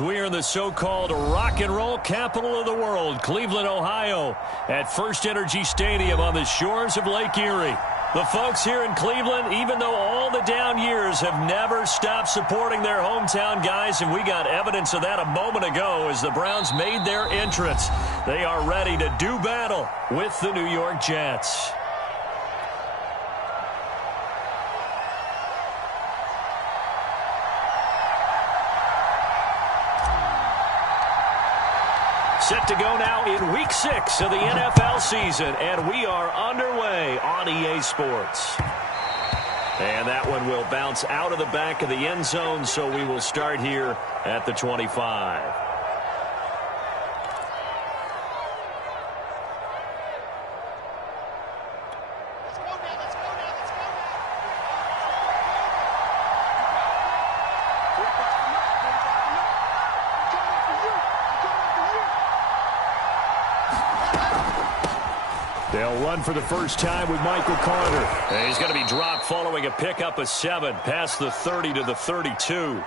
We are in the so-called rock and roll capital of the world, Cleveland, Ohio, at First Energy Stadium on the shores of Lake Erie. The folks here in Cleveland, even though all the down years, have never stopped supporting their hometown guys, and we got evidence of that a moment ago as the Browns made their entrance. They are ready to do battle with the New York Jets. Set to go now in Week 6 of the NFL season, and we are underway on EA Sports. And that one will bounce out of the back of the end zone, so we will start here at the 25. They'll run for the first time with Michael Carter. And he's going to be dropped following a pickup of 7 past the 30 to the 32.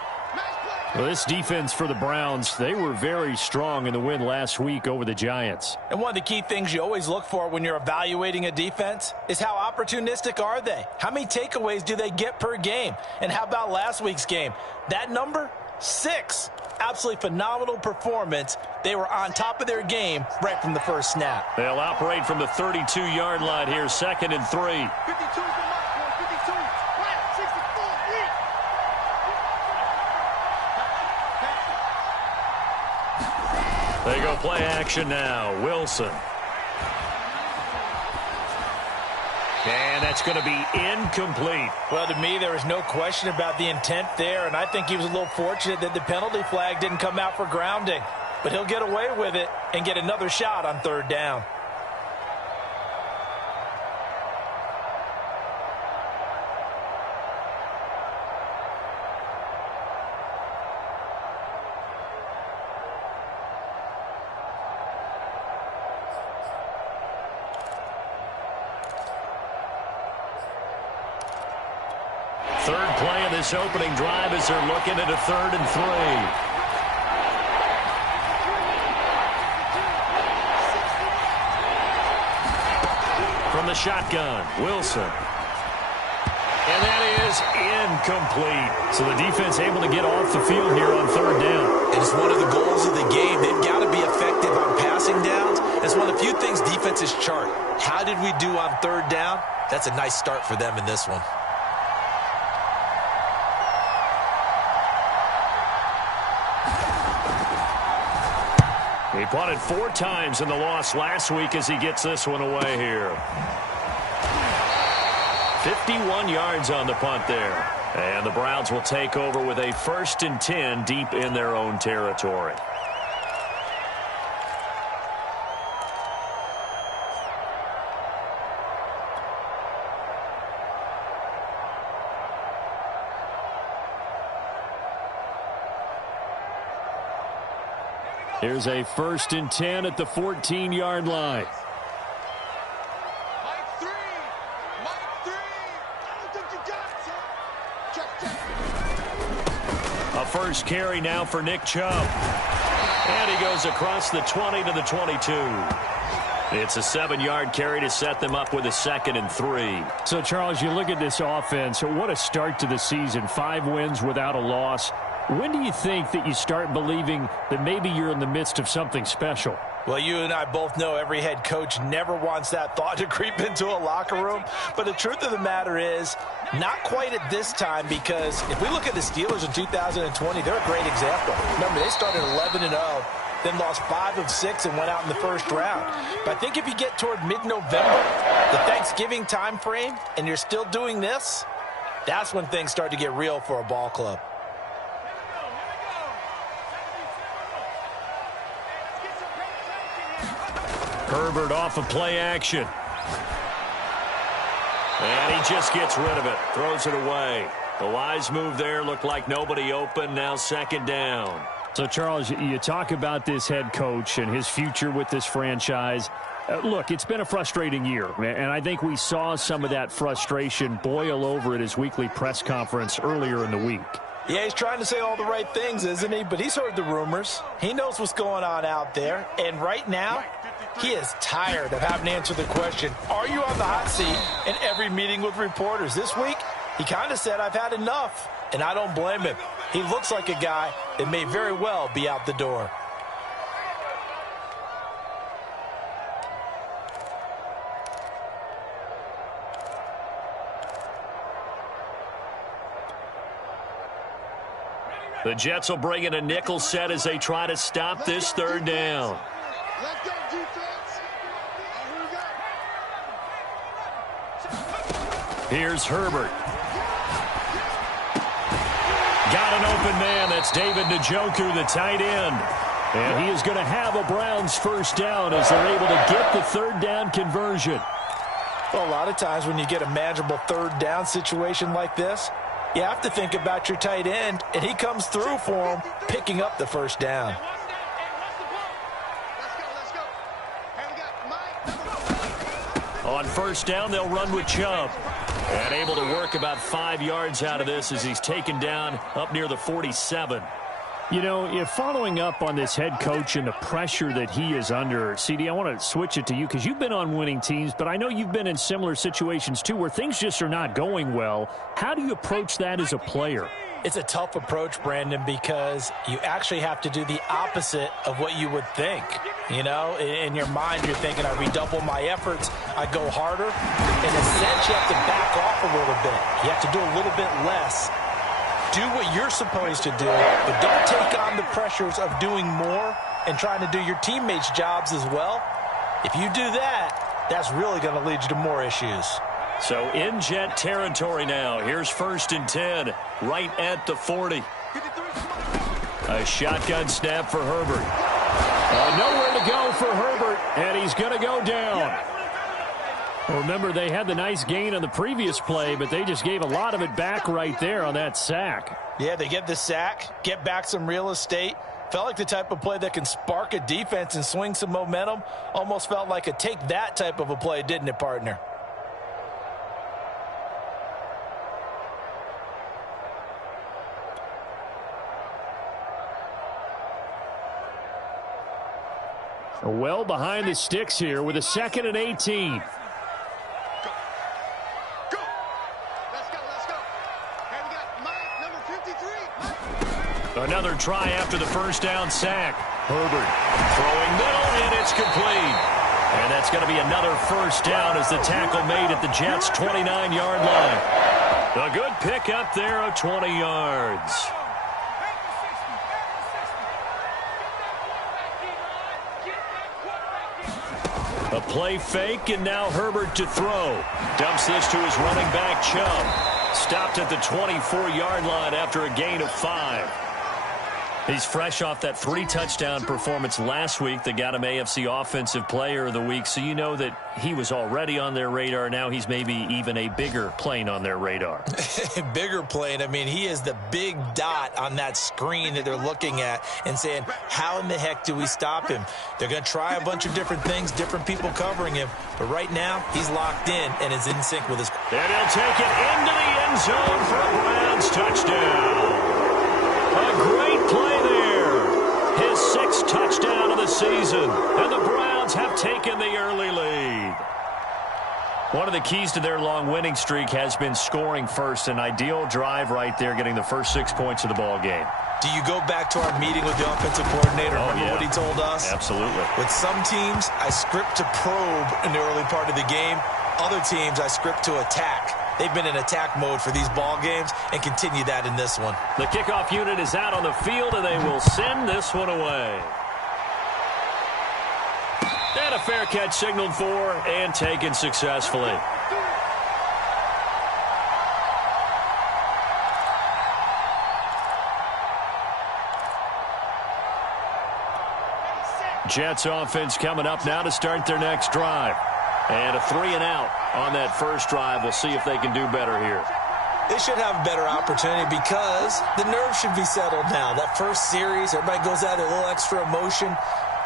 Well, this defense for the Browns, they were very strong in the win last week over the Giants. And one of the key things you always look for when you're evaluating a defense is how opportunistic are they? How many takeaways do they get per game? And how about last week's game? That number, 6. Absolutely phenomenal performance. They were on top of their game right from the first snap. They'll operate from the 32-yard line here, 2nd and 3. 52 is the mark, boy. 52. Right, 64, They go play action now. Wilson. And that's going to be incomplete. Well, to me, there is no question about the intent there, and I think he was a little fortunate that the penalty flag didn't come out for grounding. But he'll get away with it and get another shot on 3rd down. Third play of this opening drive as they're looking at a 3rd and 3. From the shotgun, Wilson. And that is incomplete. So the defense able to get off the field here on 3rd down. And it's one of the goals of the game. They've got to be effective on passing downs. It's one of the few things defenses chart. How did we do on 3rd down? That's a nice start for them in this one. He punted 4 times in the loss last week as he gets this one away here. 51 yards on the punt there. And the Browns will take over with a 1st and 10 deep in their own territory. Here's a 1st and 10 at the 14-yard line. Mike 3. Mike 3. I don't think you got it. A first carry now for Nick Chubb. And he goes across the 20 to the 22. It's a 7-yard carry to set them up with a 2nd and 3. So, Charles, you look at this offense. What a start to the season. 5 wins without a loss. When do you think that you start believing that maybe you're in the midst of something special? Well, you and I both know every head coach never wants that thought to creep into a locker room. But the truth of the matter is, not quite at this time, because if we look at the Steelers in 2020, they're a great example. Remember, they started 11-0, then lost 5 of 6 and went out in the first round. But I think if you get toward mid-November, the Thanksgiving time frame, and you're still doing this, that's when things start to get real for a ball club. Herbert off of play action. And he just gets rid of it. Throws it away. The wise move there. Looked like nobody open. Now 2nd down. So, Charles, you talk about this head coach and his future with this franchise. Look, it's been a frustrating year, and I think we saw some of that frustration boil over at his weekly press conference earlier in the week. Yeah, he's trying to say all the right things, isn't he? But he's heard the rumors. He knows what's going on out there. And right now, he is tired of having to answer the question, are you on the hot seat, in every meeting with reporters. This week, he kind of said, I've had enough. And I don't blame him. He looks like a guy that may very well be out the door. The Jets will bring in a nickel set as they try to stop this third down. Let's go, defense. Here we go. Here's Herbert. Got an open man. That's David Njoku, the tight end. And he is going to have a Browns first down as they're able to get the third down conversion. Well, a lot of times when you get a manageable third down situation like this, you have to think about your tight end, and he comes through for him, picking up the first down. Let's go. Hey, we got Mike. On first down, they'll run with Chubb. And able to work about 5 yards out of this as he's taken down up near the 47. You know, if following up on this head coach and the pressure that he is under, CD, I want to switch it to you because you've been on winning teams, but I know you've been in similar situations too where things just are not going well. How do you approach that as a player? It's a tough approach, Brandon, because you actually have to do the opposite of what you would think. You know, in your mind, you're thinking, I redouble my efforts, I go harder. In a sense, you have to back off a little bit. You have to do a little bit less. Do what you're supposed to do, but don't take on the pressures of doing more and trying to do your teammates' jobs as well. If you do that, that's really going to lead you to more issues. So in Jet territory now. Here's 1st and 10, right at the 40. A shotgun snap for Herbert. Nowhere to go for Herbert, and he's going to go down. Well, remember, they had the nice gain on the previous play, but they just gave a lot of it back right there on that sack. Yeah, they get the sack, get back some real estate. Felt like the type of play that can spark a defense and swing some momentum. Almost felt like a take that type of a play, didn't it, partner? Well behind the sticks here with a 2nd and 18. Another try after the first down sack. Herbert throwing middle, and it's complete. And that's going to be another first down as the tackle made at the Jets' 29-yard line. A good pickup there of 20 yards. A play fake, and now Herbert to throw. Dumps this to his running back, Chubb. Stopped at the 24-yard line after a gain of 5. He's fresh off that 3-touchdown performance last week that got him AFC Offensive Player of the Week, so you know that he was already on their radar. Now he's maybe even a bigger plane on their radar. Bigger plane. I mean, he is the big dot on that screen that they're looking at and saying, how in the heck do we stop him? They're going to try a bunch of different things, different people covering him, but right now he's locked in and is in sync with his. And he'll take it into the end zone for a Browns touchdown. A great play there. His 6th touchdown of the season. And the Browns have taken the early lead. One of the keys to their long winning streak has been scoring first. An ideal drive right there, getting the first 6 points of the ball game. Do you go back to our meeting with the offensive coordinator? Remember what he told us? Absolutely. With some teams, I script to probe in the early part of the game. Other teams, I script to attack. They've been in attack mode for these ball games and continue that in this one. The kickoff unit is out on the field, and they will send this one away. And a fair catch signaled for and taken successfully. Jets offense coming up now to start their next drive. And a 3-and-out on that first drive. We'll see if they can do better here. They should have a better opportunity because the nerves should be settled now. That first series, everybody goes out, a little extra emotion.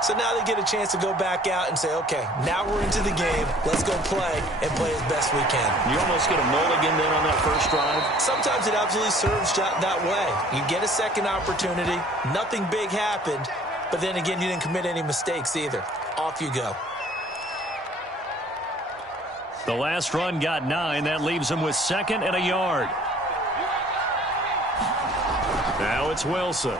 So now they get a chance to go back out and say, okay, now we're into the game. Let's go play and play as best we can. You almost get a mulligan then on that first drive? Sometimes it absolutely serves that way. You get a second opportunity. Nothing big happened. But then again, you didn't commit any mistakes either. Off you go. The last run got 9. That leaves him with 2nd and a yard. Now it's Wilson.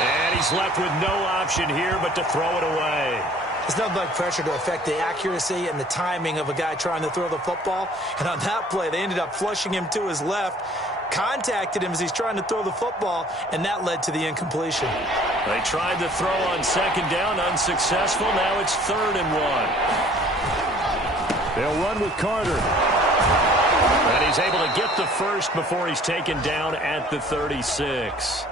And he's left with no option here but to throw it away. It's nothing like pressure to affect the accuracy and the timing of a guy trying to throw the football. And on that play, they ended up flushing him to his left, contacted him as he's trying to throw the football, and that led to the incompletion. They tried to throw on 2nd down, unsuccessful. Now it's 3rd and 1. They'll run with Carter. And he's able to get the first before he's taken down at the 36.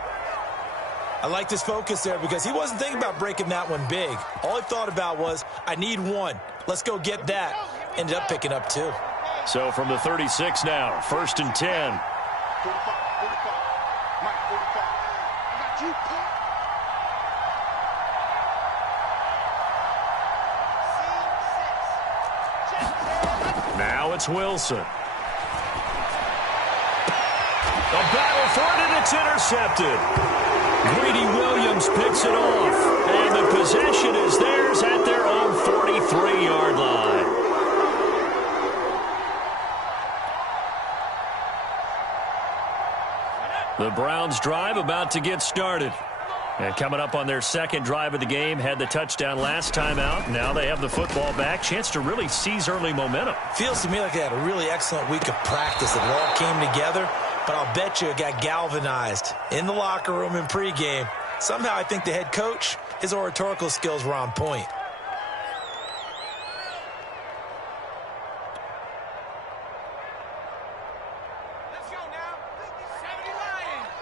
I like this focus there because he wasn't thinking about breaking that one big. All he thought about was, I need 1. Let's go get that. Ended up picking up 2. So from the 36 now, 1st and 10. 45, 45. Mike, 45. I got you, Pop. Now it's Wilson. The battle for it, and it's intercepted. Greedy Williams picks it off, and the possession is theirs at their own 43-yard line. The Browns drive about to get started. And coming up on their 2nd drive of the game, had the touchdown last time out. Now they have the football back. Chance to really seize early momentum. Feels to me like they had a really excellent week of practice. It all came together, but I'll bet you it got galvanized in the locker room in pregame. Somehow I think the head coach, his oratorical skills were on point. Let's go now. 70 Lions.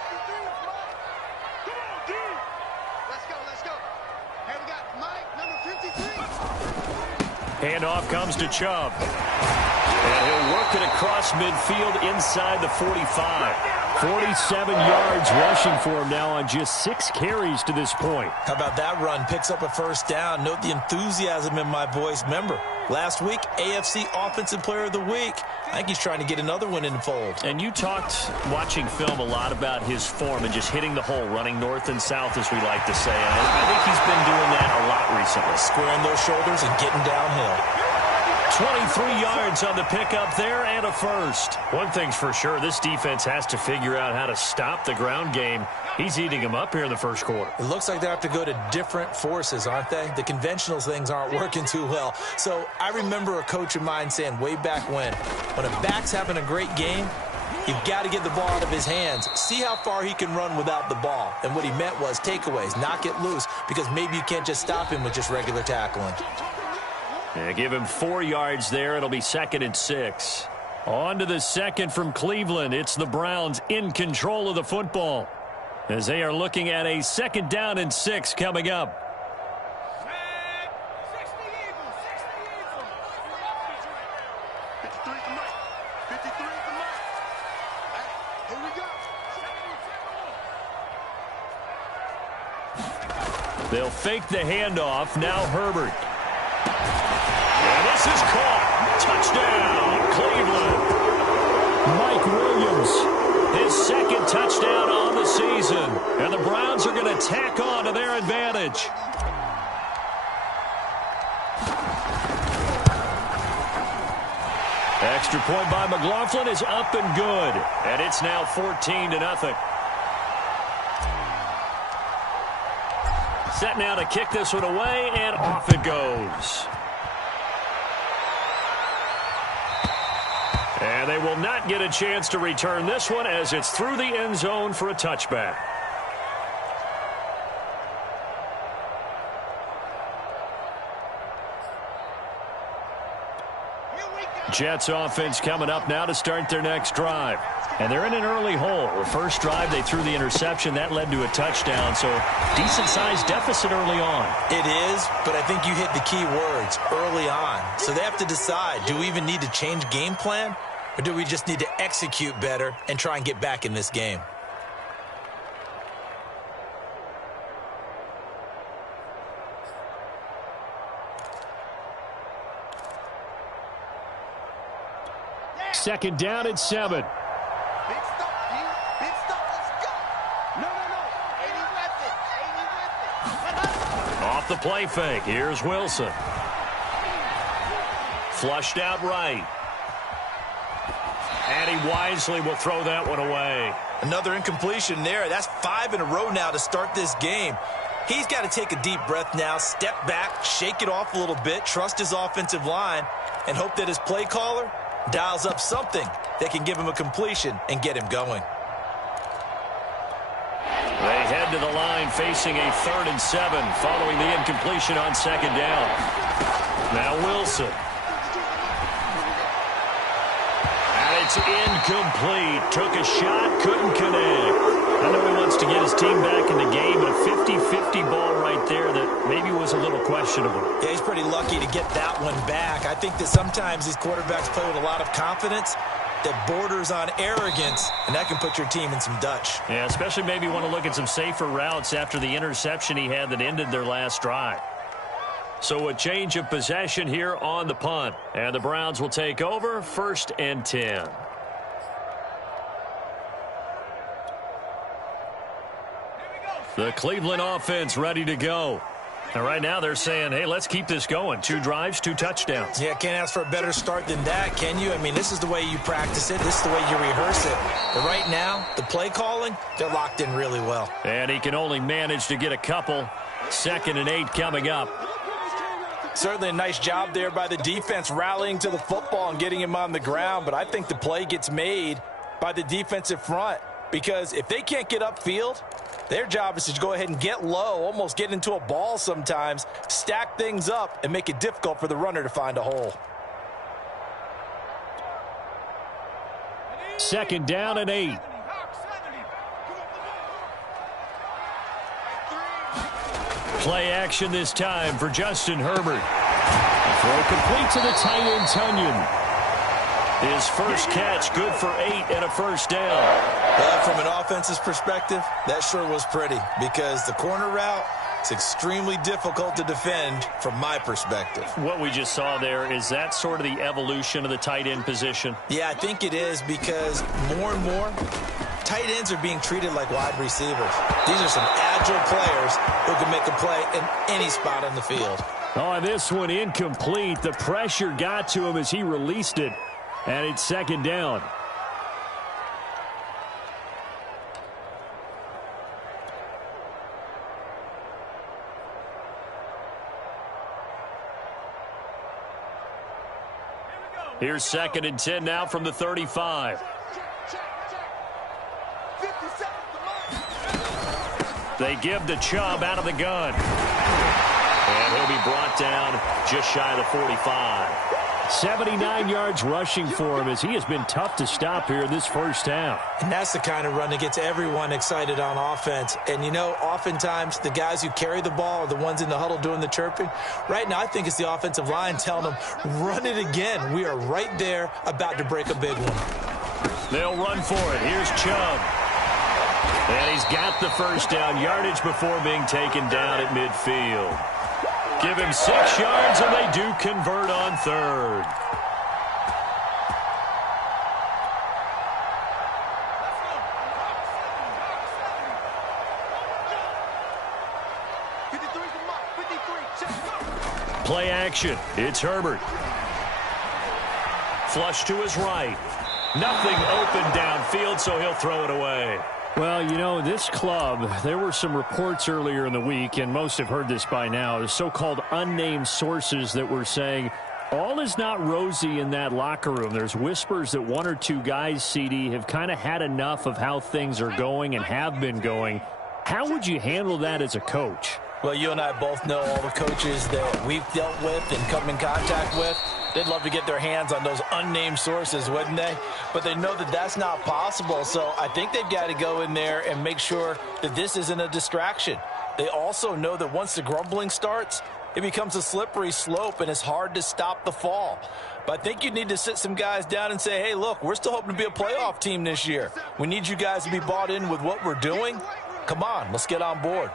53 Mike. Come on, D. Let's go, let's go. Here we got Mike, number 53. Handoff comes to Chubb. And he'll work it across midfield inside the 45. 47 yards rushing for him now on just 6 carries to this point. How about that run? Picks up a first down. Note the enthusiasm in my voice. Remember, last week, AFC Offensive Player of the Week. I think he's trying to get another one in the fold. And you talked, watching film, a lot about his form and just hitting the hole, running north and south, as we like to say. And I think he's been doing that a lot recently. Squaring those shoulders and getting downhill. 23 yards on the pickup there and a first. One thing's for sure, this defense has to figure out how to stop the ground game. He's eating them up here in the first quarter. It looks like they have to go to different forces, aren't they? The conventional things aren't working too well. So I remember a coach of mine saying way back when a back's having a great game, you've got to get the ball out of his hands. See how far he can run without the ball. And what he meant was takeaways, knock it loose, because maybe you can't just stop him with just regular tackling. Yeah, give him 4 yards there. It'll be 2nd and 6. On to the 2nd from Cleveland. It's the Browns in control of the football as they are looking at a 2nd down and 6 coming up. 60 Eagles, 53 for Mike. 53 for Mike. Here we go. They'll fake the handoff. Now Herbert. And this is caught. Touchdown, Cleveland. Mike Williams, his 2nd touchdown on the season. And the Browns are going to tack on to their advantage. Extra point by McLaughlin is up and good. And it's now 14-0. Set now to kick this one away, and off it goes. And they will not get a chance to return this one as it's through the end zone for a touchback. Jets offense coming up now to start their next drive. And they're in an early hole. The first drive, they threw the interception. That led to a touchdown, so decent-sized deficit early on. It is, but I think you hit the key words, early on. So they have to decide, do we even need to change game plan, or do we just need to execute better and try and get back in this game? Second down and 7. Big stop, D. Big stop. Let's go. No. 80 with it. Off the play fake. Here's Wilson. Flushed out right. And he wisely will throw that one away. Another incompletion there. That's 5 in a row now to start this game. He's got to take a deep breath now, step back, shake it off a little bit, trust his offensive line, and hope that his play caller dials up something that can give him a completion and get him going. They head to the line facing a 3rd and 7 following the incompletion on second down. Now Wilson. It's incomplete. Took a shot, couldn't connect. I know he wants to get his team back in the game, but a 50-50 ball right there that maybe was a little questionable. Yeah, he's pretty lucky to get that one back. I think that sometimes these quarterbacks play with a lot of confidence that borders on arrogance, and that can put your team in some Dutch. Yeah, especially maybe want to look at some safer routes after the interception he had that ended their last drive. So a change of possession here on the punt. And the Browns will take over 1st and 10. The Cleveland offense ready to go. And right now they're saying, hey, let's keep this going. 2 drives, 2 touchdowns. Yeah, can't ask for a better start than that, can you? I mean, this is the way you practice it. This is the way you rehearse it. But right now, the play calling, they're locked in really well. And he can only manage to get a couple. 2nd and 8 coming up. Certainly a nice job there by the defense rallying to the football and getting him on the ground, but I think the play gets made by the defensive front because if they can't get upfield, their job is to go ahead and get low, almost get into a ball sometimes, stack things up, and make it difficult for the runner to find a hole. 2nd down and 8. Play action this time for Justin Herbert. Throw complete to the tight end, Tunyon. His first catch, good for 8 and a first down. From an offense's perspective, that sure was pretty because the corner route is extremely difficult to defend from my perspective. What we just saw there, is that sort of the evolution of the tight end position? Yeah, I think it is because more and more, tight ends are being treated like wide receivers. These are some agile players who can make a play in any spot on the field. Oh, this one incomplete. The pressure got to him as he released it. And it's 2nd down. Here's 2nd and 10 now from the 35. They give the Chubb out of the gun. And he'll be brought down just shy of the 45. 79 yards rushing for him as he has been tough to stop here this first half. And that's the kind of run that gets everyone excited on offense. And, you know, oftentimes the guys who carry the ball are the ones in the huddle doing the chirping. Right now, I think it's the offensive line telling them, run it again. We are right there about to break a big one. They'll run for it. Here's Chubb. And he's got the first down yardage before being taken down at midfield. Give him 6 yards, and they do convert on 3rd. Play action. It's Herbert. Flush to his right. Nothing open downfield, so he'll throw it away. Well, you know, this club, there were some reports earlier in the week, and most have heard this by now, the so-called unnamed sources that were saying all is not rosy in that locker room. There's whispers that 1 or 2 guys, CD, have kind of had enough of how things are going and have been going. How would you handle that as a coach? Well, you and I both know all the coaches that we've dealt with and come in contact with. They'd love to get their hands on those unnamed sources, wouldn't they? But they know that that's not possible. So I think they've got to go in there and make sure that this isn't a distraction. They also know that once the grumbling starts, it becomes a slippery slope and it's hard to stop the fall. But I think you need to sit some guys down and say, hey, look, we're still hoping to be a playoff team this year. We need you guys to be bought in with what we're doing. Come on, let's get on board.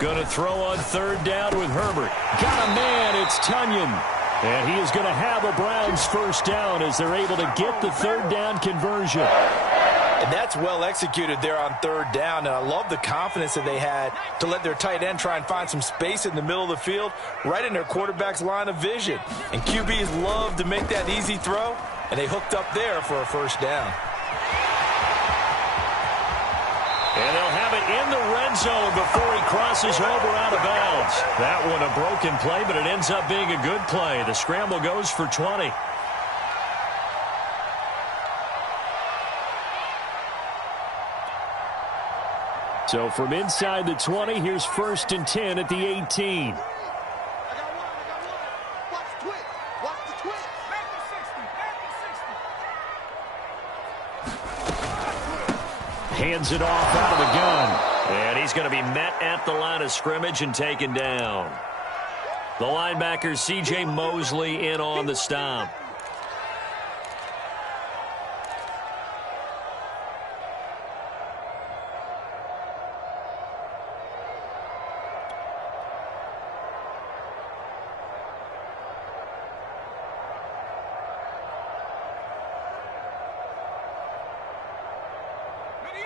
Going to throw on third down with Herbert. Got a man, it's Tunyon. And he is going to have a Browns first down as they're able to get the third down conversion. And that's well executed there on third down. And I love the confidence that they had to let their tight end try and find some space in the middle of the field, right in their quarterback's line of vision. And QBs love to make that easy throw, and they hooked up there for a first down. And they'll have it in the red zone before he crosses over out of bounds. That one a broken play, but it ends up being a good play. The scramble goes for 20. So from inside the 20, here's 1st and 10 at the 18. Hands it off out of the gun. And he's going to be met at the line of scrimmage and taken down. The linebacker, C.J. Mosley, in on the stop.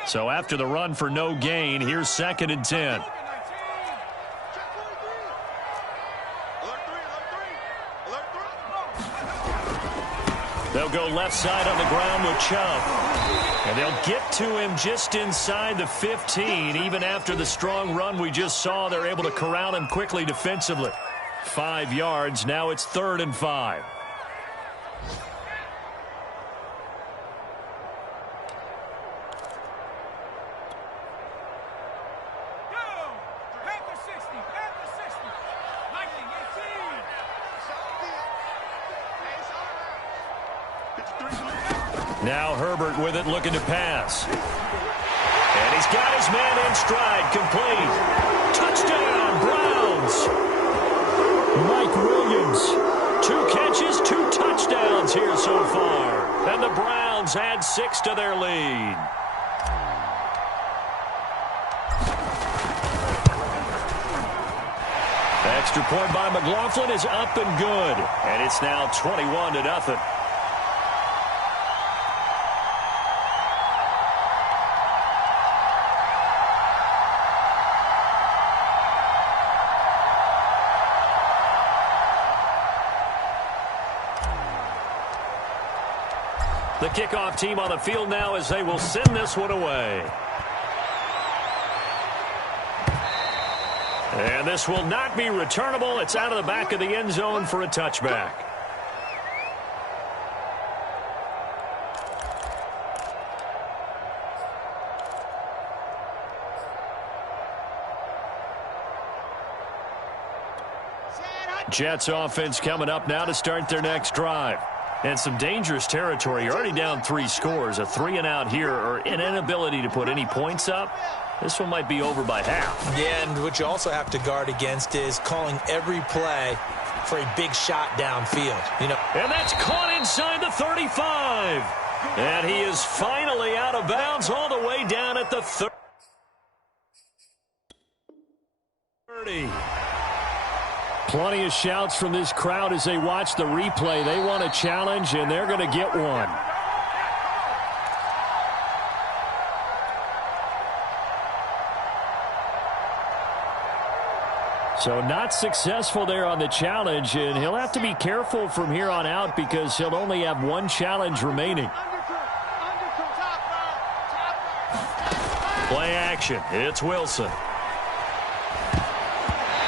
So after the run for no gain, here's 2nd and 10. They'll go left side on the ground with Chubb. And they'll get to him just inside the 15. Even after the strong run we just saw, they're able to corral him quickly defensively. 5 yards. Now it's 3rd and 5. Now Herbert with it, looking to pass. And he's got his man in stride, complete. Touchdown, Browns. Mike Williams, 2 catches, 2 touchdowns here so far. And the Browns add 6 to their lead. Extra point by McLaughlin is up and good. And it's now 21-0. The kickoff team on the field now as they will send this one away. And this will not be returnable. It's out of the back of the end zone for a touchback. Jets offense coming up now to start their next drive. And some dangerous territory. You're already down 3 scores. A 3-and-out here, or an inability to put any points up. This one might be over by half. Yeah, and what you also have to guard against is calling every play for a big shot downfield. You know. And that's caught inside the 35. And he is finally out of bounds all the way down at the 30. Plenty of shouts from this crowd as they watch the replay. They want a challenge, and they're going to get one. So not successful there on the challenge, and he'll have to be careful from here on out because he'll only have 1 challenge remaining. Play action. It's Wilson.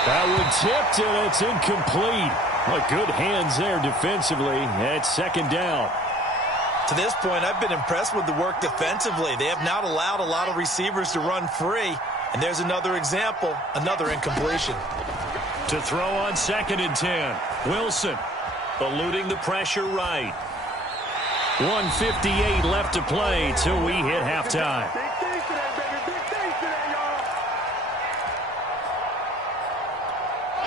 That one tipped, and it's incomplete. Well, good hands there defensively. It's 2nd down. To this point, I've been impressed with the work defensively. They have not allowed a lot of receivers to run free. And there's another example, another incompletion. To throw on 2nd and 10. Wilson eluding the pressure right. 1:58 left to play till we hit halftime.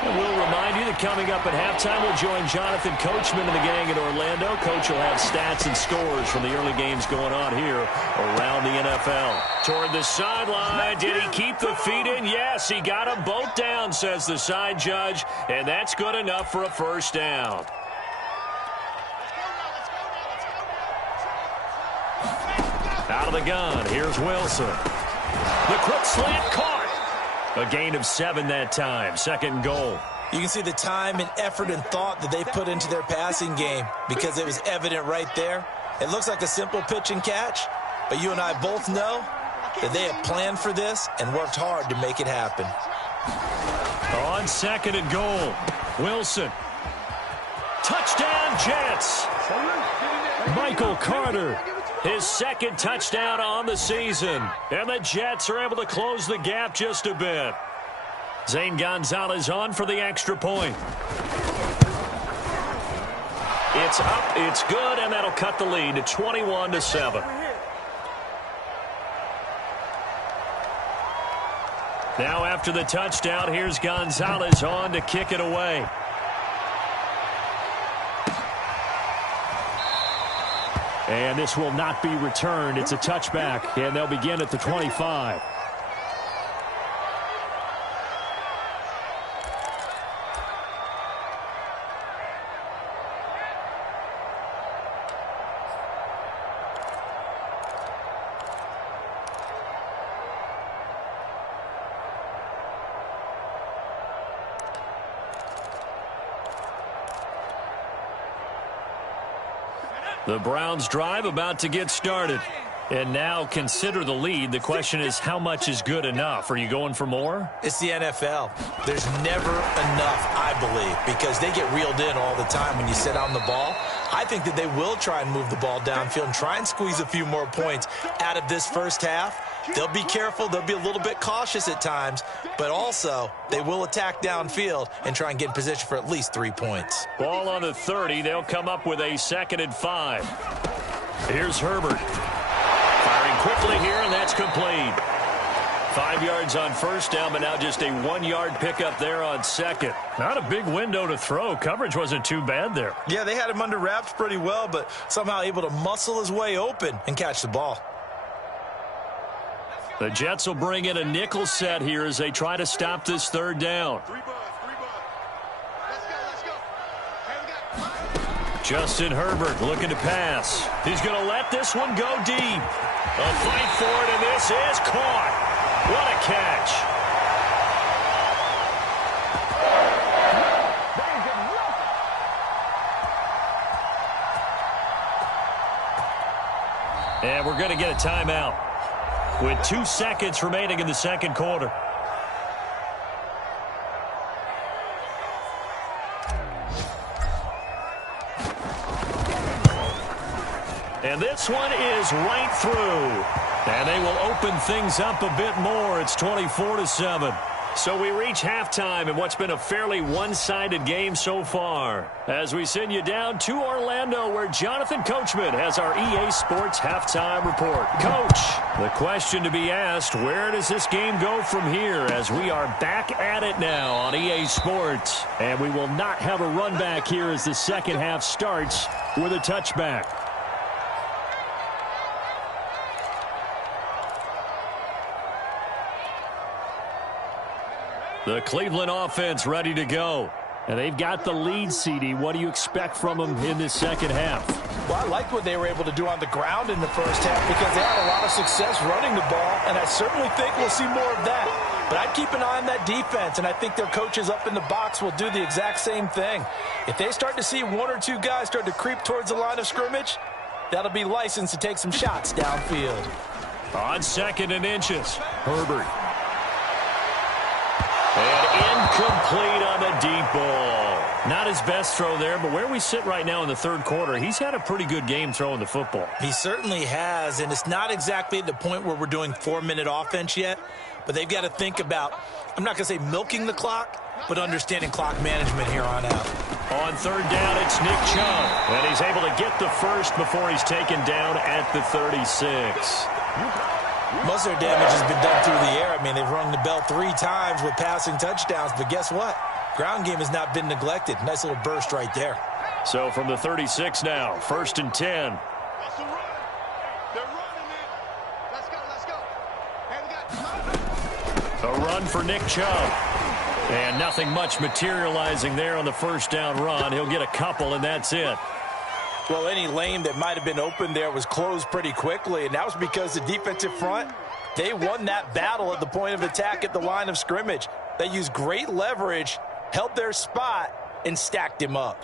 And we'll remind remind you that coming up at halftime, we'll join Jonathan Coachman and the gang in Orlando. Coach will have stats and scores from the early games going on here around the NFL. Toward the sideline, did he keep the feet in? Yes, he got them both down, says the side judge, and that's good enough for a first down. Out of the gun, here's Wilson. The quick slant caught. A gain of 7 that time. Second and goal. You can see the time and effort and thought that they put into their passing game because it was evident right there. It looks like a simple pitch and catch, but you and I both know that they have planned for this and worked hard to make it happen. On second and goal, Wilson. Touchdown, Jets. Michael Carter. His second touchdown on the season. And the Jets are able to close the gap just a bit. Zane Gonzalez on for the extra point. It's up, it's good, and that'll cut the lead to 21-7. Now after the touchdown, here's Gonzalez on to kick it away. And this will not be returned. It's a touchback, and they'll begin at the 25. The Browns drive about to get started. And now consider the lead. The question is, how much is good enough? Are you going for more? It's the NFL. There's never enough, I believe, because they get reeled in all the time when you sit on the ball. I think that they will try and move the ball downfield and try and squeeze a few more points out of this first half. They'll be careful. They'll be a little bit cautious at times, but also they will attack downfield and try and get in position for at least 3 points. Ball on the 30. They'll come up with a 2nd and 5. Here's Herbert. Firing quickly here, and that's complete. 5 yards on first down, but now just a 1-yard pickup there on second. Not a big window to throw. Coverage wasn't too bad there. Yeah, they had him under wraps pretty well, but somehow able to muscle his way open and catch the ball. The Jets will bring in a nickel set here as they try to stop this third down. Justin Herbert looking to pass. He's going to let this one go deep. A fight for it, and this is caught. What a catch. And we're going to get a timeout with 2 seconds remaining in the second quarter. And this one is right through. And they will open things up a bit more. It's 24-7. So we reach halftime in what's been a fairly one-sided game so far. As we send you down to Orlando, where Jonathan Coachman has our EA Sports halftime report. Coach, the question to be asked, where does this game go from here as we are back at it now on EA Sports? And we will not have a run back here as the second half starts with a touchback. The Cleveland offense ready to go. And they've got the lead, CD. What do you expect from them in this second half? Well, I liked what they were able to do on the ground in the first half because they had a lot of success running the ball, and I certainly think we'll see more of that. But I'd keep an eye on that defense, and I think their coaches up in the box will do the exact same thing. If they start to see 1 or 2 guys start to creep towards the line of scrimmage, that'll be licensed to take some shots downfield. On 2nd and inches, Herbert. And incomplete on the deep ball. Not his best throw there, but where we sit right now in the third quarter, he's had a pretty good game throwing the football. He certainly has, and it's not exactly at the point where we're doing 4-minute offense yet, but they've got to think about, I'm not going to say milking the clock, but understanding clock management here on out. On third down, it's Nick Chubb, and he's able to get the first before he's taken down at the 36. Most of their damage has been done through the air. I mean, they've rung the bell 3 times with passing touchdowns, but guess what? Ground game has not been neglected. Nice little burst right there. So from the 36 now, 1st and 10. That's a run. They're running it. Let's go. Hey, we got A run for Nick Chubb. And nothing much materializing there on the first down run. He'll get a couple, and that's it. Well, any lane that might have been open there was closed pretty quickly, and that was because the defensive front, they won that battle at the point of attack at the line of scrimmage. They used great leverage, held their spot, and stacked him up.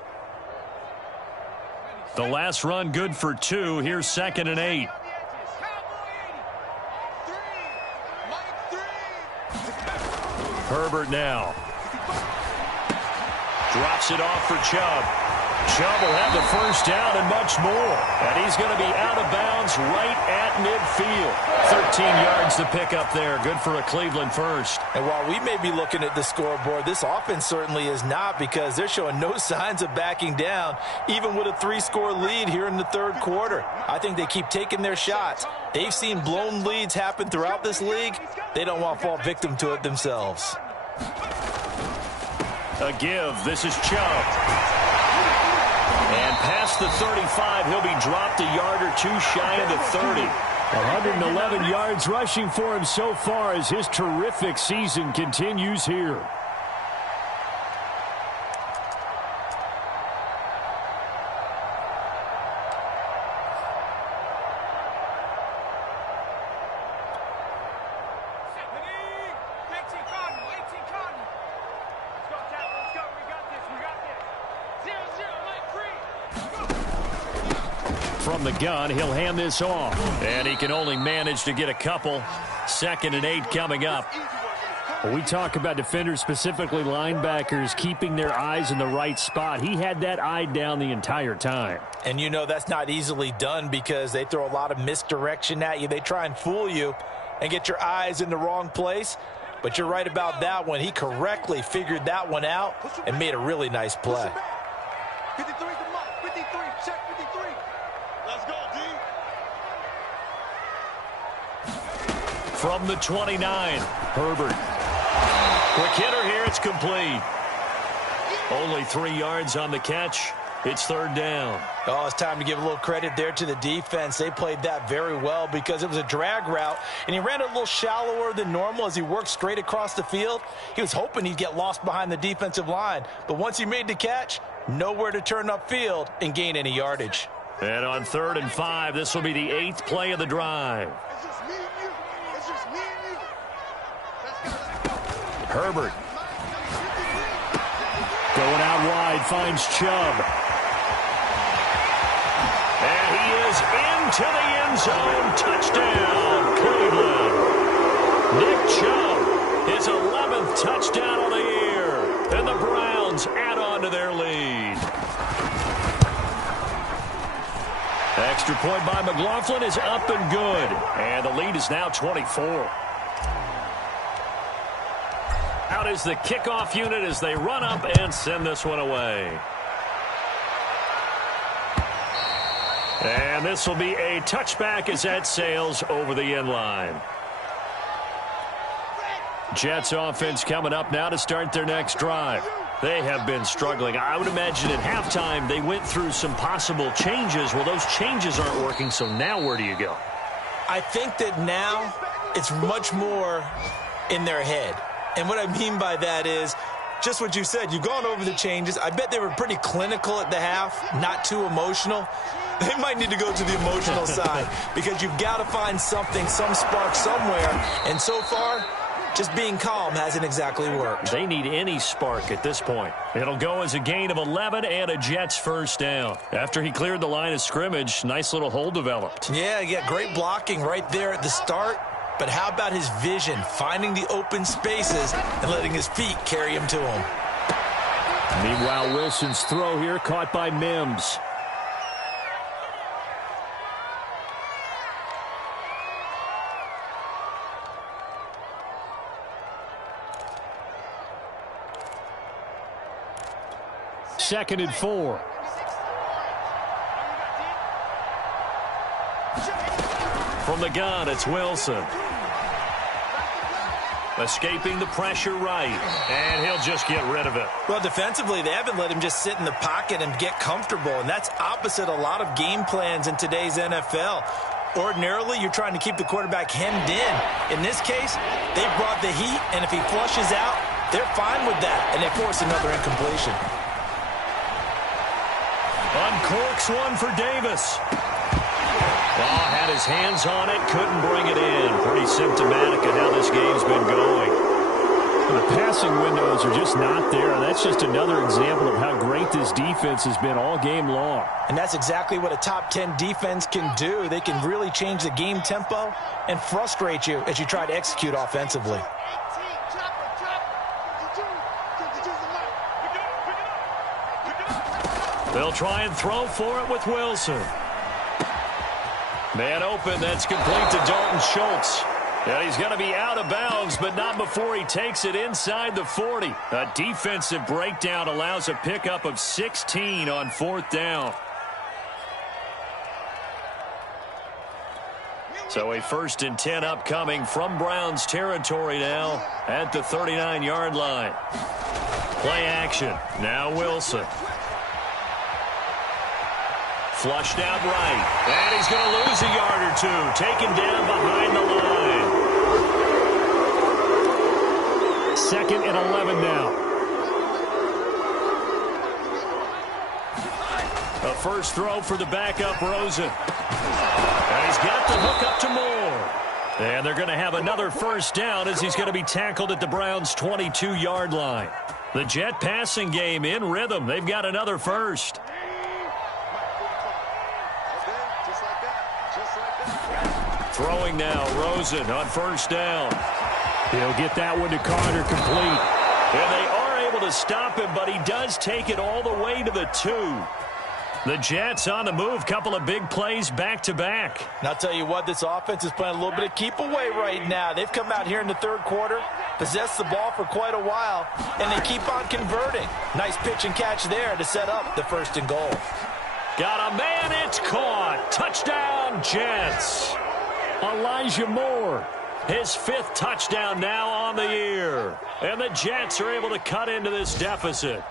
The last run good for 2. Here's 2nd and 8. Herbert now. Drops it off for Chubb. Chubb will have the first down and much more. And he's going to be out of bounds right at midfield. 13 yards to pick up there. Good for a Cleveland first. And while we may be looking at the scoreboard, this offense certainly is not, because they're showing no signs of backing down, even with a 3-score lead here in the third quarter. I think they keep taking their shots. They've seen blown leads happen throughout this league. They don't want to fall victim to it themselves. A give. This is Chubb. And past the 35, he'll be dropped a yard or 2 shy of the 30. 111 yards rushing for him so far as his terrific season continues here. From the gun, he'll hand this off. And he can only manage to get a couple. 2nd and 8 coming up. We talk about defenders, specifically linebackers, keeping their eyes in the right spot. He had that eye down the entire time. And you know that's not easily done, because they throw a lot of misdirection at you. They try and fool you and get your eyes in the wrong place. But you're right about that one. He correctly figured that one out and made a really nice play. 53's the mark. 53. Check 53. Let's go, D. From the 29, Herbert. Quick hitter here. It's complete. Only 3 yards on the catch. It's 3rd down. Oh, it's time to give a little credit there to the defense. They played that very well, because it was a drag route, and he ran it a little shallower than normal as he worked straight across the field. He was hoping he'd get lost behind the defensive line, but once he made the catch, nowhere to turn upfield and gain any yardage. And on 3rd and 5, this will be the 8th play of the drive. It's just me and you. It's just me and you. Let's go. Herbert Going out wide, finds Chubb. And he is into the end zone. Touchdown, Cleveland. Nick Chubb, his 11th touchdown of the year. And the Browns add on to their lead. Extra point by McLaughlin is up and good. And the lead is now 24. Out is the kickoff unit as they run up and send this one away. And this will be a touchback as that sails over the end line. Jets offense coming up now to start their next drive. They have been struggling. I would imagine at halftime they went through some possible changes. Well, those changes aren't working, so now where do you go? I think that now it's much more in their head. And what I mean by that is just what you said. You've gone over the changes. I bet they were pretty clinical at the half, not too emotional. They might need to go to the emotional side, because you've got to find something, some spark somewhere. And so far, just being calm hasn't exactly worked. They need any spark at this point. It'll go as a gain of 11 and a Jets first down. After he cleared the line of scrimmage, nice little hole developed. Yeah, great blocking right there at the start. But how about his vision, finding the open spaces and letting his feet carry him to him? Meanwhile, Wilson's throw here caught by Mims. Second and 4. From the gun, it's Wilson. Escaping the pressure right. And he'll just get rid of it. Well, defensively, they haven't let him just sit in the pocket and get comfortable, and that's opposite a lot of game plans in today's NFL. Ordinarily, you're trying to keep the quarterback hemmed in. In this case, they brought the heat, and if he flushes out, they're fine with that, and they force another incompletion. Uncorks one for Davis. Law had his hands on it, couldn't bring it in. Pretty symptomatic of how this game's been going. The passing windows are just not there. That's just another example of how great this defense has been all game long. And that's exactly what a top 10 defense can do. They can really change the game tempo and frustrate you as you try to execute offensively. They'll try and throw for it with Wilson. Man open, that's complete to Dalton Schultz. And he's going to be out of bounds, but not before he takes it inside the 40. A defensive breakdown allows a pickup of 16 on 4th down. So a 1st and 10 upcoming from Browns territory now at the 39-yard line. Play action. Now Wilson. Flushed out right. And he's going to lose a yard or two. Taken down behind the line. 2nd and 11 now. A first throw for the backup, Rosen. And he's got the hook up to Moore. And they're going to have another 1st down as he's going to be tackled at the Browns' 22-yard line. The Jet passing game in rhythm. They've got another 1st. Throwing now, Rosen on 1st down. He'll get that one to Carter complete. And they are able to stop him, but he does take it all the way to the 2. The Jets on the move, couple of big plays back-to-back. And I'll tell you what, this offense is playing a little bit of keep away right now. They've come out here in the 3rd quarter, possessed the ball for quite a while, and they keep on converting. Nice pitch and catch there to set up the 1st and goal. Got a man, it's caught. Touchdown, Jets. Elijah Moore. His 5th touchdown now on the year. And the Jets are able to cut into this deficit.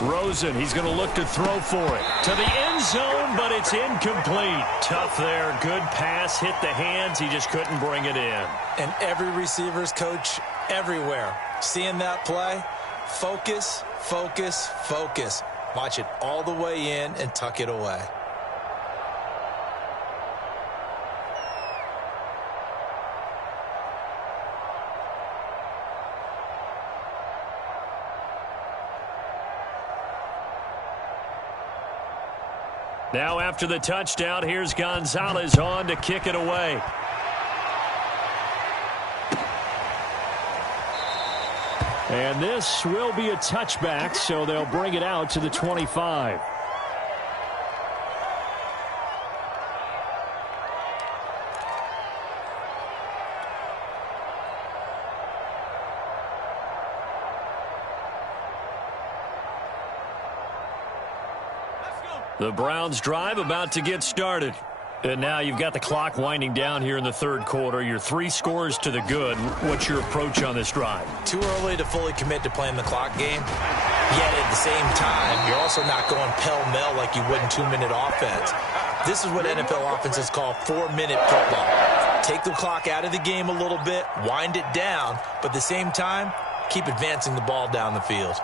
Rosen, he's going to look to throw for it. To the end zone, but it's incomplete. Tough there. Good pass. Hit the hands. He just couldn't bring it in. And every receiver's coach everywhere. Seeing that play, focus, focus, focus. Watch it all the way in and tuck it away. Now after the touchdown, here's Gonzalez on to kick it away. And this will be a touchback, so they'll bring it out to the 25. The Browns drive about to get started. And now you've got the clock winding down here in the 3rd quarter. You're 3 scores to the good. What's your approach on this drive? Too early to fully commit to playing the clock game. Yet at the same time, you're also not going pell-mell like you would in 2-minute offense. This is what NFL offenses call 4-minute football. Take the clock out of the game a little bit, wind it down, but at the same time, keep advancing the ball down the field.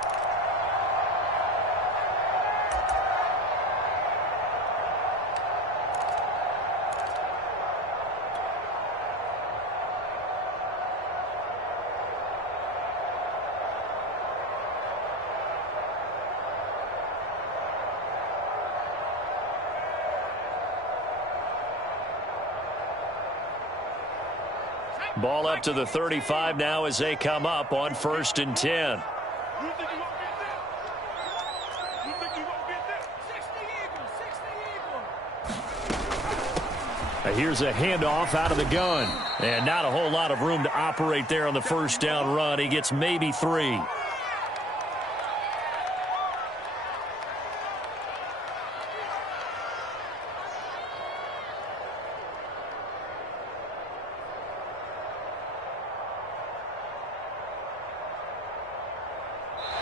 Ball up to the 35 now as they come up on 1st and 10. Here's a handoff out of the gun. And not a whole lot of room to operate there on the 1st down run. He gets maybe 3.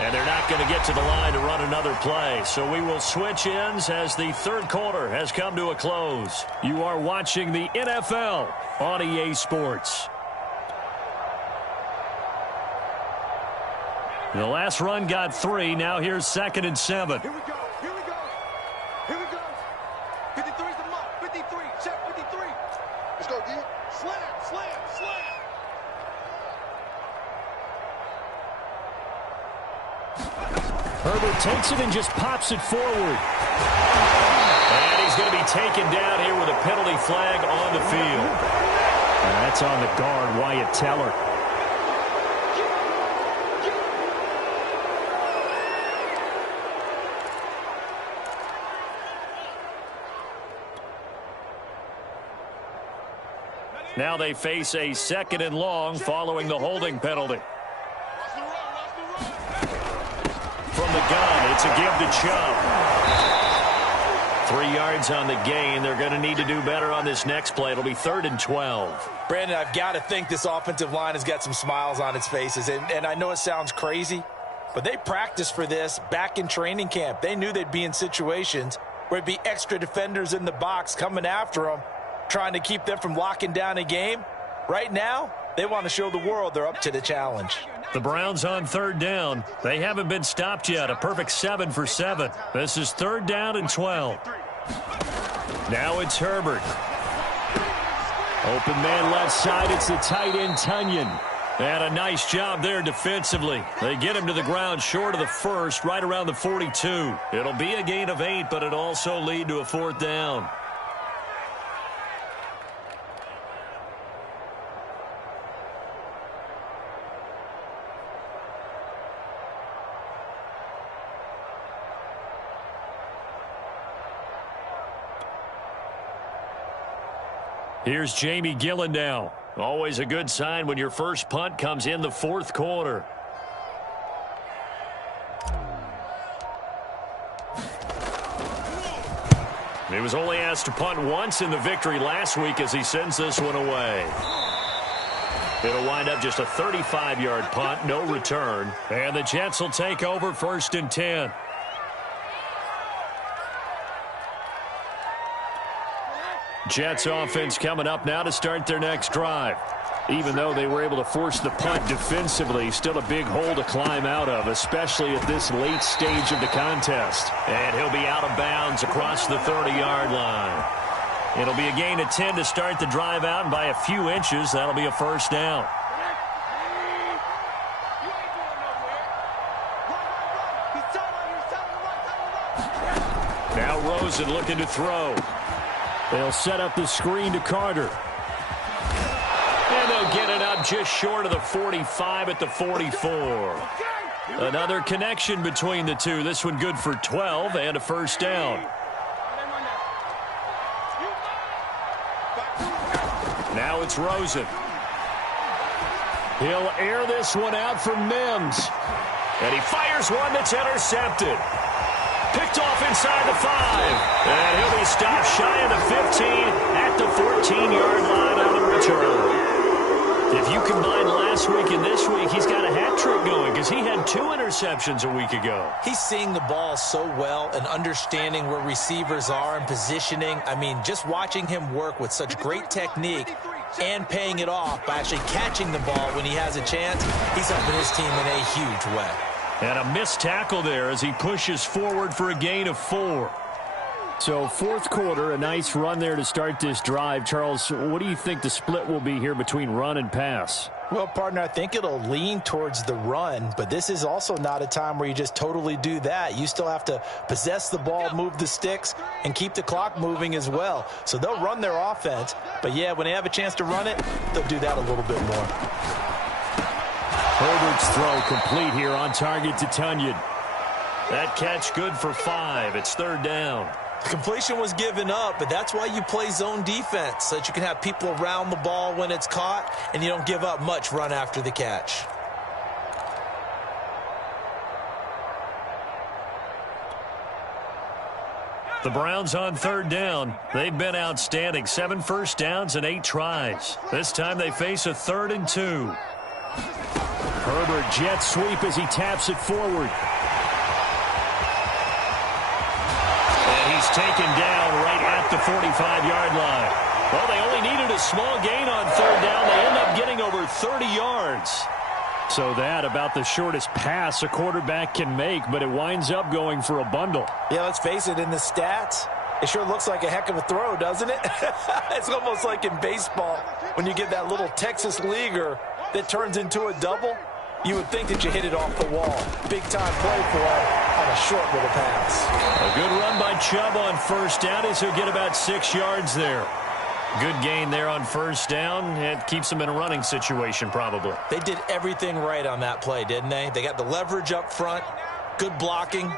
And they're not going to get to the line to run another play. So we will switch ends as the third quarter has come to a close. You are watching the NFL on EA Sports. The last run got 3. Now here's 2nd and 7. Here we go. Here we go. Here we go. 53's the mark. 53. Check 53. Let's go, D. Slam, slam, slam. Herbert takes it and just pops it forward. And he's going to be taken down here with a penalty flag on the field. And that's on the guard, Wyatt Teller. Now they face a 2nd and long following the holding penalty. From the gun, it's a give to Chubb. 3 yards on the gain. They're going to need to do better on this next play. It'll be 3rd and 12. Brandon, I've got to think this offensive line has got some smiles on its faces. And I know it sounds crazy, but they practiced for this back in training camp. They knew they'd be in situations where it'd be extra defenders in the box coming after them, trying to keep them from locking down a game. Right now, they want to show the world they're up to the challenge. The Browns on 3rd down. They haven't been stopped yet. A perfect 7 for 7. This is 3rd down and 12. Now it's Herbert. Open man left side. It's the tight end, Tunyon. And a nice job there defensively. They get him to the ground short of the first, right around the 42. It'll be a gain of 8, but it'll also lead to a 4th down. Here's Jamie Gillen now. Always a good sign when your first punt comes in the 4th quarter. He was only asked to punt once in the victory last week as he sends this one away. It'll wind up just a 35-yard punt, no return. And the Jets will take over 1st and 10. Jets offense coming up now to start their next drive. Even though they were able to force the punt defensively, still a big hole to climb out of, especially at this late stage of the contest. And he'll be out of bounds across the 30-yard line. It'll be a gain of 10 to start the drive out, and by a few inches, that'll be a 1st down. Now Rosen looking to throw. They'll set up the screen to Carter. And they'll get it up just short of the 45 at the 44. Another connection between the two. This one good for 12 and a 1st down. Now it's Rosen. He'll air this one out for Mims. And he fires one that's intercepted. Picked off inside the 5. And he'll be stopped shy of the 15 at the 14-yard line on the return. If you combine last week and this week, he's got a hat trick going because he had 2 interceptions a week ago. He's seeing the ball so well and understanding where receivers are and positioning. I mean, just watching him work with such great technique and paying it off by actually catching the ball when he has a chance, he's helping his team in a huge way. And a missed tackle there as he pushes forward for a gain of 4. So 4th quarter, a nice run there to start this drive. Charles, what do you think the split will be here between run and pass? Well, partner, I think it'll lean towards the run, but this is also not a time where you just totally do that. You still have to possess the ball, move the sticks, and keep the clock moving as well. So they'll run their offense, but yeah, when they have a chance to run it, they'll do that a little bit more. Herbert's throw complete here on target to Tunyon. That catch good for 5. It's 3rd down. The completion was given up, but that's why you play zone defense, so that you can have people around the ball when it's caught, and you don't give up much run after the catch. The Browns on 3rd down. They've been outstanding. 7 first downs and 8 tries. This time they face a 3rd and 2. Herbert jet sweep as he taps it forward. And he's taken down right at the 45-yard line. Well, they only needed a small gain on third down. They end up getting over 30 yards. So that about the shortest pass a quarterback can make, but it winds up going for a bundle. Yeah, let's face it, in the stats, it sure looks like a heck of a throw, doesn't it? It's almost like in baseball when you get that little Texas leaguer that turns into a double. You would think that you hit it off the wall. Big-time play for him on a short little pass. A good run by Chubb on first down as he'll get about 6 yards there. Good gain there on first down. It keeps them in a running situation probably. They did everything right on that play, didn't they? They got the leverage up front, good blocking,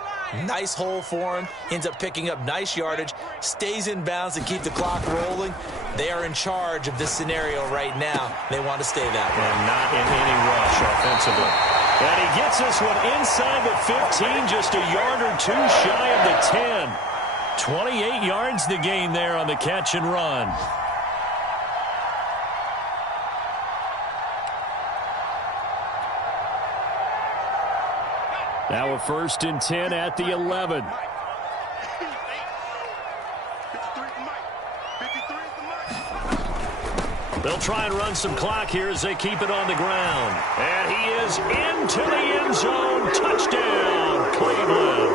nice hole for him. Ends up picking up nice yardage, stays in bounds to keep the clock rolling. They are in charge of this scenario right now. They want to stay that way. And not in any rush offensively. And he gets this one inside the 15, just a yard or two shy of the 10. 28 yards the gain there on the catch and run. Now a 1st and 10 at the 11. They'll try and run some clock here as they keep it on the ground. And he is into the end zone. Touchdown, Cleveland.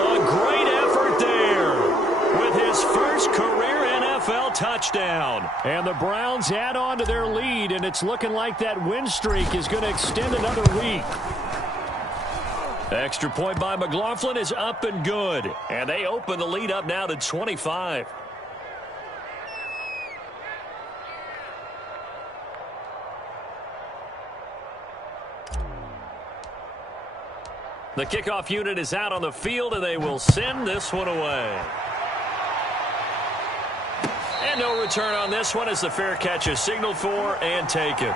A great effort there with his first career NFL touchdown. And the Browns add on to their lead, and it's looking like that win streak is going to extend another week. Extra point by McLaughlin is up and good. And they open the lead up now to 25. The kickoff unit is out on the field, and they will send this one away. And no return on this one as the fair catch is signaled for and taken.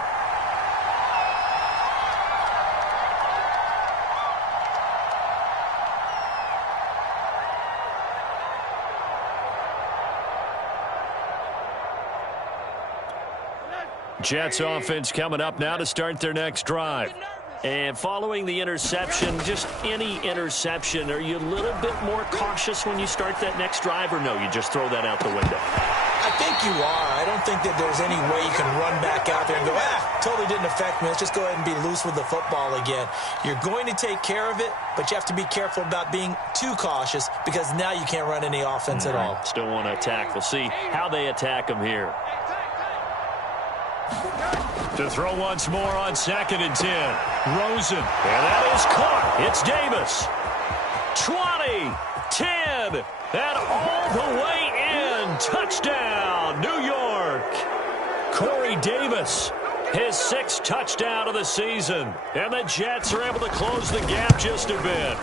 Jets offense coming up now to start their next drive. And following the interception, just any interception, are you a little bit more cautious when you start that next drive, or no, you just throw that out the window? I think you are. I don't think that there's any way you can run back out there and go, totally didn't affect me. Let's just go ahead and be loose with the football again. You're going to take care of it, but you have to be careful about being too cautious because now you can't run any offense at all. Still want to attack. We'll see how they attack them here. To throw once more on 2nd and 10. Rosen. And that is caught. It's Davis. 20, 10, and all the way in. Touchdown, New York. Corey Davis, his 6th touchdown of the season. And the Jets are able to close the gap just a bit.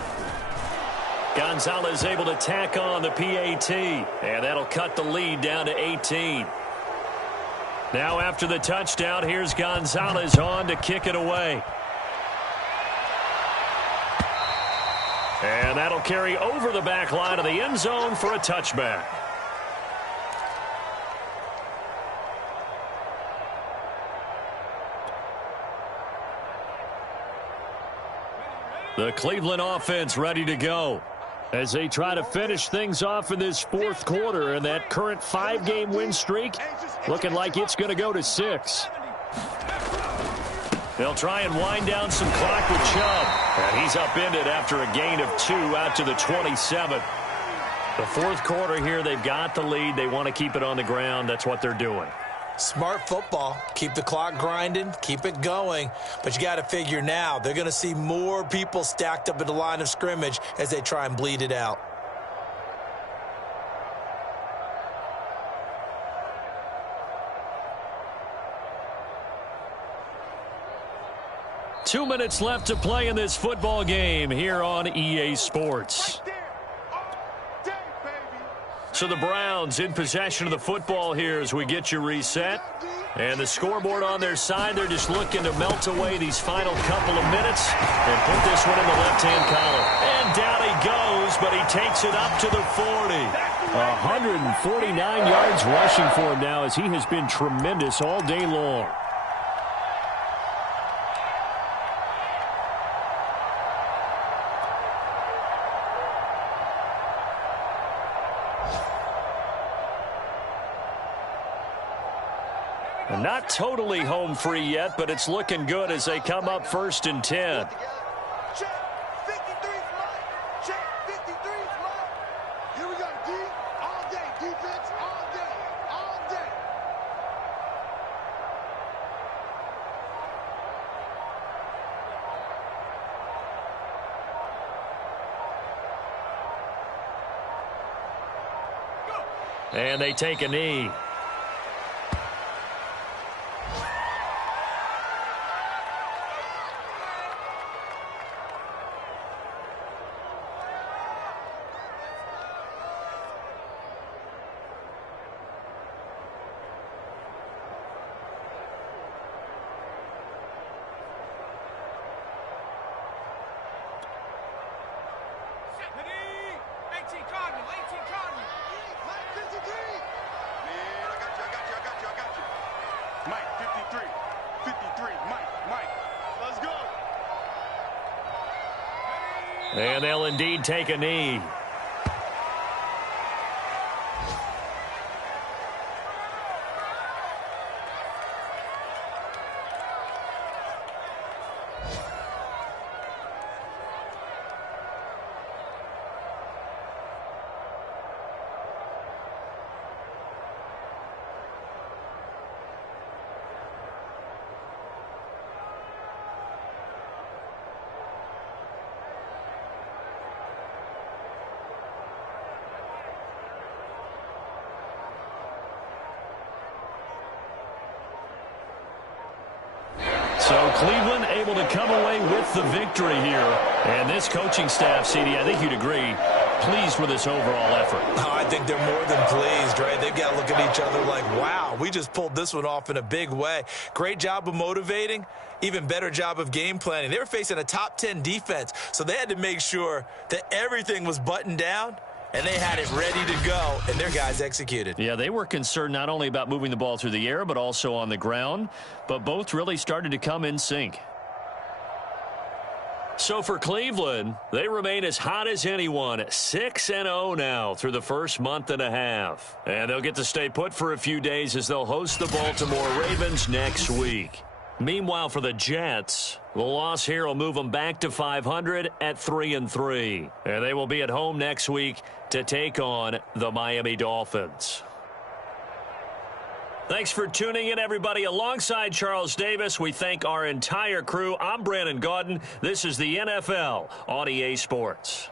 Gonzalez able to tack on the PAT. And that'll cut the lead down to 18. Now after the touchdown, here's Gonzalez on to kick it away. And that'll carry over the back line of the end zone for a touchback. The Cleveland offense ready to go as they try to finish things off in this 4th quarter, and that current 5-game win streak looking like it's going to go to 6. They'll try and wind down some clock with Chubb, and he's upended after a gain of 2 out to the 27. The 4th quarter here, they've got the lead. They want to keep it on the ground. That's what they're doing. Smart football. Keep the clock grinding. Keep it going. But you got to figure now they're going to see more people stacked up at the line of scrimmage as they try and bleed it out. Two minutes left to play in this football game here on EA Sports. So the Browns in possession of the football here as we get you reset. And the scoreboard on their side, they're just looking to melt away these final couple of minutes and put this one in the left-hand column. And down he goes, but he takes it up to the 40. 149 yards rushing for him now as he has been tremendous all day long. Not totally home free yet, but it's looking good as they come up 1st and 10. Check. 53's mine. Check. 53's mine. Here we go, D. All day. Defense all day. All day. And they take a knee. And they'll indeed take a knee. So Cleveland able to come away with the victory here. And this coaching staff, CD, I think you'd agree, pleased with this overall effort. Oh, I think they're more than pleased, right? They've got to look at each other like, wow, we just pulled this one off in a big way. Great job of motivating, even better job of game planning. They were facing a top 10 defense, so they had to make sure that everything was buttoned down, and they had it ready to go, and their guys executed. Yeah, they were concerned not only about moving the ball through the air, but also on the ground. But both really started to come in sync. So for Cleveland, they remain as hot as anyone, 6-0 now through the first month and a half. And they'll get to stay put for a few days as they'll host the Baltimore Ravens next week. Meanwhile, for the Jets, the loss here will move them back to 500 at 3-3. And they will be at home next week to take on the Miami Dolphins. Thanks for tuning in, everybody. Alongside Charles Davis, we thank our entire crew. I'm Brandon Gaudin. This is the NFL on EA Sports.